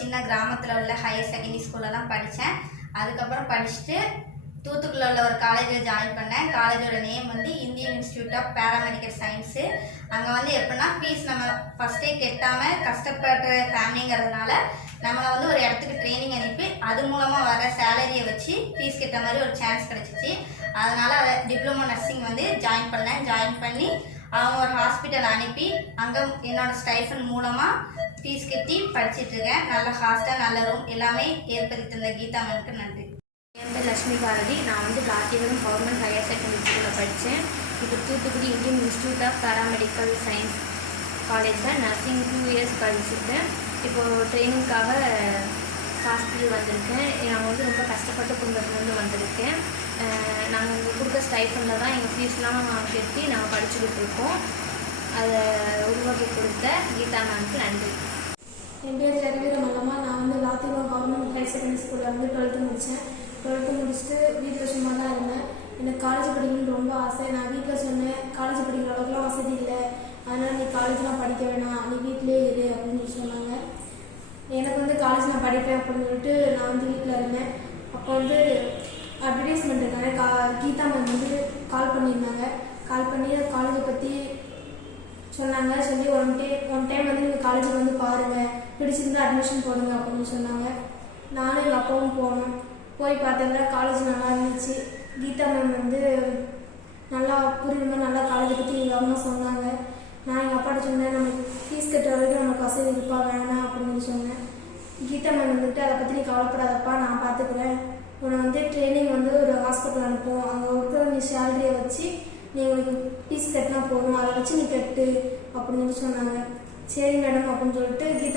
சின்ன கிராமத்தில் உள்ள ஹையர் செகண்டரி ஸ்கூலில் தான் படித்தேன். அதுக்கப்புறம் படிச்சுட்டு தூத்துக்குடியில் உள்ள ஒரு காலேஜில் ஜாயின் பண்ணேன். காலேஜோட நேம் வந்து Indian institute of paramedical science. அங்கே வந்து எப்படின்னா ஃபீஸ் நம்ம ஃபஸ்ட்டே கெட்டாமல் கஷ்டப்படுற ஃபேமிலிங்கிறதுனால நம்மளை வந்து ஒரு இடத்துக்கு ட்ரைனிங் அனுப்பி அது மூலமாக வர சேலரியை வச்சு ஃபீஸ் கெட்ட மாதிரி ஒரு சான்ஸ் கிடச்சிச்சு. அதனால் அதை டிப்ளமோ நர்சிங் வந்து ஜாயின் பண்ணேன். ஜாயின் பண்ணி அவங்க ஒரு ஹாஸ்பிட்டல் அனுப்பி அங்கே என்னோடய ஸ்டைஃபன் மூலமாக ஃபீஸ் கட்டி படிச்சுட்ருக்கேன். நல்ல ஹாஸ்டல், நல்ல ரூம் எல்லாமே ஏற்படுத்தி தந்த கீதா மேம்க்கு நன்றி. என் பேர் லட்சுமி பாரதி. நான் வந்து பிளாத்திபுரம் கவர்மெண்ட் ஹையர் செகண்டரி ஸ்கூலில் படித்தேன். இப்போ Thoothukudi Indian institute of paramedical science காலேஜில் நர்சிங் 2 இயர்ஸ் படிச்சுருக்கேன். இப்போது ட்ரைனிங்காக ஹாஸ்பிட்டல் வந்திருக்கேன். நான் வந்து ரொம்ப கஷ்டப்பட்ட குடும்பத்துலேருந்து வந்திருக்கேன். நாங்கள் இங்கே கொடுக்க ஸ்டைஃபனில் தான் எங்கள் ஃபீஸ்லாம் கட்டி நாங்கள் படிச்சுக்கிட்டு இருக்கோம். அதை உருவாக்கி கொடுத்த கீதா மேம்க்கு நன்றி. என் பேர் ஜெகவீர மல்லம்மா. நான் வந்து பிளாத்திபுரம் கவர்மெண்ட் ஹையர் செகண்டரி ஸ்கூலில் வந்து 12th முடித்தேன். 12th முடிச்சுட்டு வீட்டில் சும்மா தான் இருந்தேன். எனக்கு காலேஜ் படிக்கணும்னு ரொம்ப ஆசை. நான் வீட்டில் சொன்னேன், காலேஜ் படிக்கிற அளவுக்குலாம் வசதி இல்லை, அதனால் நீ காலேஜ்லாம் படிக்க வேணாம், நீ வீட்டிலே இரு அப்படின்னு சொன்னாங்க. எனக்கு வந்து காலேஜ் நான் படிப்பேன் அப்படின்னு சொல்லிட்டு நான் வந்து வீட்டில் இருந்தேன். அப்போ வந்து அட்வர்டைஸ்மெண்ட் இருக்காங்க, கீதா மேம் வந்து கால் பண்ணியிருந்தாங்க. கால் பண்ணி காலேஜை பற்றி சொன்னாங்க. சொல்லி ஒன் டைம் வந்து நீங்கள் காலேஜுக்கு வந்து பாருங்கள், பிடிச்சிருந்தா அட்மிஷன் போடுங்க அப்படின்னு சொன்னாங்க. நானும் எங்கள் அப்பாவும் போனோம். போய் பார்த்ததுல காலேஜ் நல்லா இருந்துச்சு. கீதா மேம் வந்து நல்லா புரியுற நல்லா காலேஜை பற்றி எங்கள் அம்மா சொன்னாங்க. நான் எங்கள் அப்பாட்ட சொன்னேன், நமக்கு ஃபீஸ் கட்டுற வரைக்கும் நமக்கு வசதி இருப்பா, வேணாம் அப்படின்னு சொன்னேன். கீதா மேம் வந்துட்டு அதை பற்றி நீ கவலைப்படாதப்பா, நான் பார்த்துக்குறேன், உன்னை வந்து ட்ரைனிங் வந்து ஒரு ஹாஸ்பிட்டல் அனுப்புவோம், அங்கே இருக்கிற நீ சேலரியை வச்சு நீ உங்களுக்கு ஃபீஸ் கட்டினா போதும், அதை வச்சு நீ கட்டு அப்படின்னு சொன்னாங்க. சரி மேடம் அப்படின்னு சொல்லிட்டு கீதா